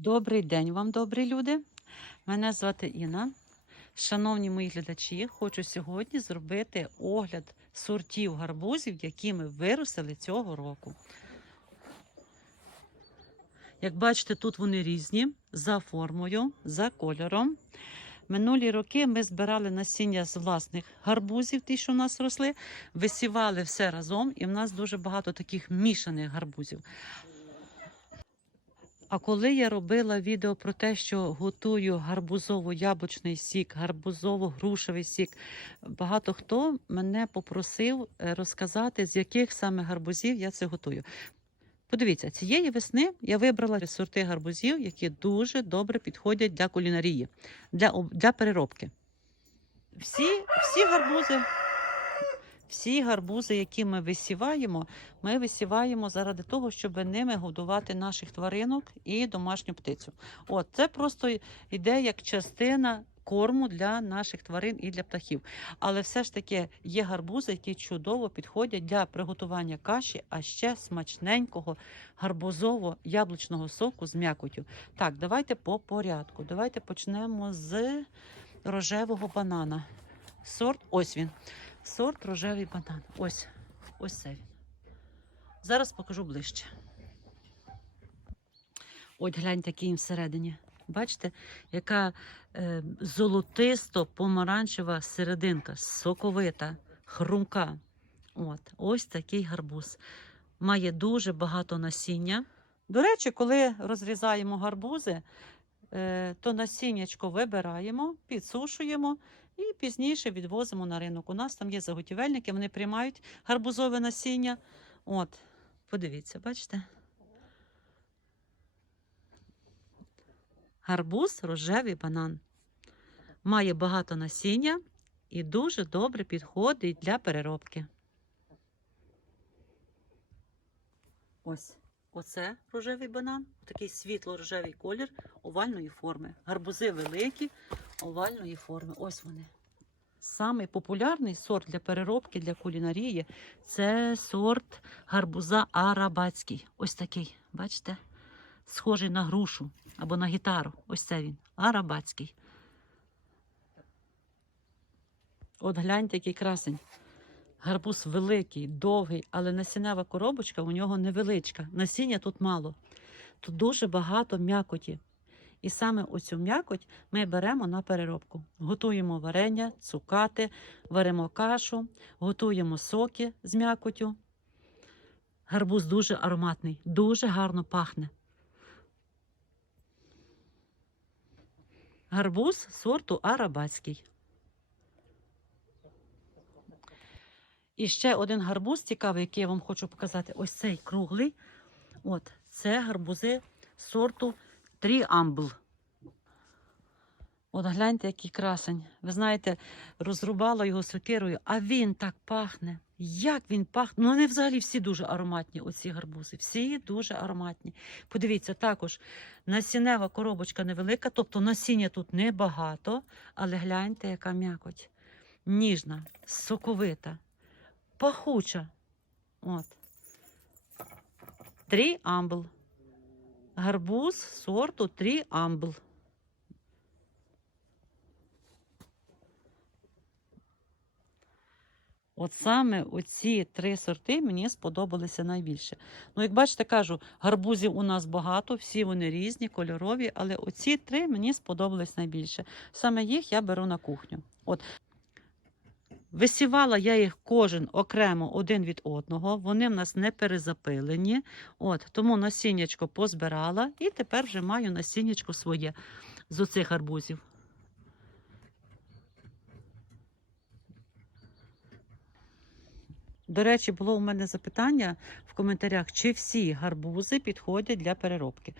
Добрий день вам, добрі люди. Мене звати Інна. Шановні мої глядачі, хочу сьогодні зробити огляд сортів гарбузів, які ми виростили цього року. Як бачите, тут вони різні за формою, за кольором. Минулі роки ми збирали насіння з власних гарбузів, ті, що в нас росли, висівали все разом, і в нас дуже багато таких мішаних гарбузів. А коли я робила відео про те, що готую гарбузово-яблучний сік, гарбузово-грушевий сік, багато хто мене попросив е, розказати, з яких саме гарбузів я це готую. Подивіться, цієї весни я вибрала сорти гарбузів, які дуже добре підходять для кулінарії, для, для переробки. Всі, всі гарбузи. Всі гарбузи, які ми висіваємо, ми висіваємо заради того, щоб ними годувати наших тваринок і домашню птицю. От це просто йде як частина корму для наших тварин і для птахів. Але все ж таки є гарбузи, які чудово підходять для приготування каші, а ще смачненького гарбузово-яблучного соку з м'якотю. Так, давайте по порядку. Давайте почнемо з рожевого банана. Сорт, ось він. Сорт рожевий банан. Ось, ось це він. Зараз покажу ближче. От гляньте, який всередині. Бачите, яка е, золотисто-помаранчева серединка, соковита, хрумка. От, ось такий гарбуз. Має дуже багато насіння. До речі, коли розрізаємо гарбузи, е, то насіннячко вибираємо, підсушуємо і пізніше відвозимо на ринок. У нас там є заготівельники, вони приймають гарбузове насіння. От, подивіться, бачите? Гарбуз рожевий банан. Має багато насіння і дуже добре підходить для переробки. Ось. Оце рожевий банан, такий світло-рожевий колір овальної форми. Гарбузи великі, овальної форми. Ось вони. Самий популярний сорт для переробки для кулінарії це сорт гарбуза арабатський. Ось такий, бачите? Схожий на грушу або на гітару. Ось це він. Арабатський. От гляньте, який красень. Гарбуз великий, довгий, але насіннева коробочка у нього невеличка. Насіння тут мало. Тут дуже багато м'якоті. І саме оцю м'якоть ми беремо на переробку. Готуємо варення, цукати, варимо кашу, готуємо соки з м'якотю. Гарбуз дуже ароматний, дуже гарно пахне. Гарбуз сорту арабатський. І ще один гарбуз цікавий, який я вам хочу показати. Ось цей круглий. От, це гарбузи сорту Тріамбл. От гляньте, який красень. Ви знаєте, розрубала його сокирою, а він так пахне. Як він пахне? Ну, вони взагалі всі дуже ароматні, оці гарбузи. Всі дуже ароматні. Подивіться, також насіннева коробочка невелика, тобто насіння тут небагато, але гляньте, яка м'якоть. Ніжна, соковита, пахуча. От. Тріамбл. Гарбуз сорту Тріамбл. От саме оці три сорти мені сподобалися найбільше. Ну, як бачите, кажу, гарбузів у нас багато, всі вони різні, кольорові, але оці три мені сподобались найбільше. Саме їх я беру на кухню. От. Висівала я їх кожен окремо один від одного. Вони в нас не перезапилені. От, тому насіннячко позбирала і тепер вже маю насіннячко своє з оцих гарбузів. До речі, було у мене запитання в коментарях, чи всі гарбузи підходять для переробки.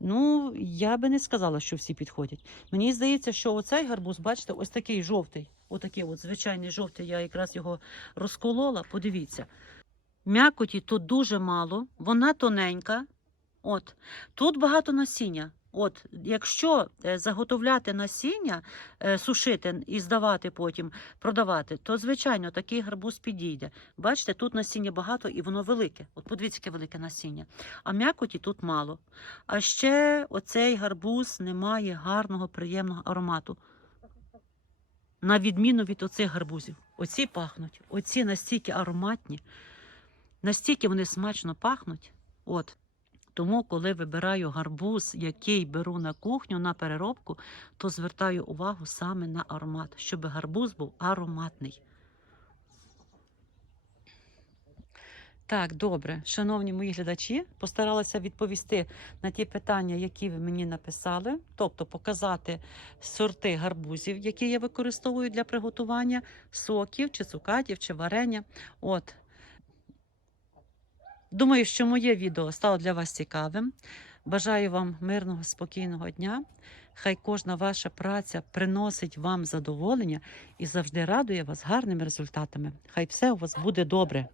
Ну, я би не сказала, що всі підходять. Мені здається, що оцей гарбуз, бачите, ось такий жовтий, отакий от звичайний жовтий, я якраз його розколола. Подивіться. М'якоті тут дуже мало, вона тоненька. От. Тут багато насіння. От, якщо е, заготовляти насіння, е, сушити і здавати потім, продавати, то звичайно такий гарбуз підійде. Бачите, тут насіння багато і воно велике. От подивіться, яке велике насіння. А м'якоті тут мало. А ще оцей гарбуз не має гарного, приємного аромату. На відміну від оцих гарбузів. Оці пахнуть, оці настільки ароматні, настільки вони смачно пахнуть. От. Тому, коли вибираю гарбуз, який беру на кухню на переробку, то звертаю увагу саме на аромат, щоб гарбуз був ароматний. Так, добре, шановні мої глядачі, постаралася відповісти на ті питання, які ви мені написали, тобто показати сорти гарбузів, які я використовую для приготування соків, чи цукатів, чи варення. От. Думаю, що моє відео стало для вас цікавим. Бажаю вам мирного, спокійного дня. Хай кожна ваша праця приносить вам задоволення і завжди радує вас гарними результатами. Хай все у вас буде добре.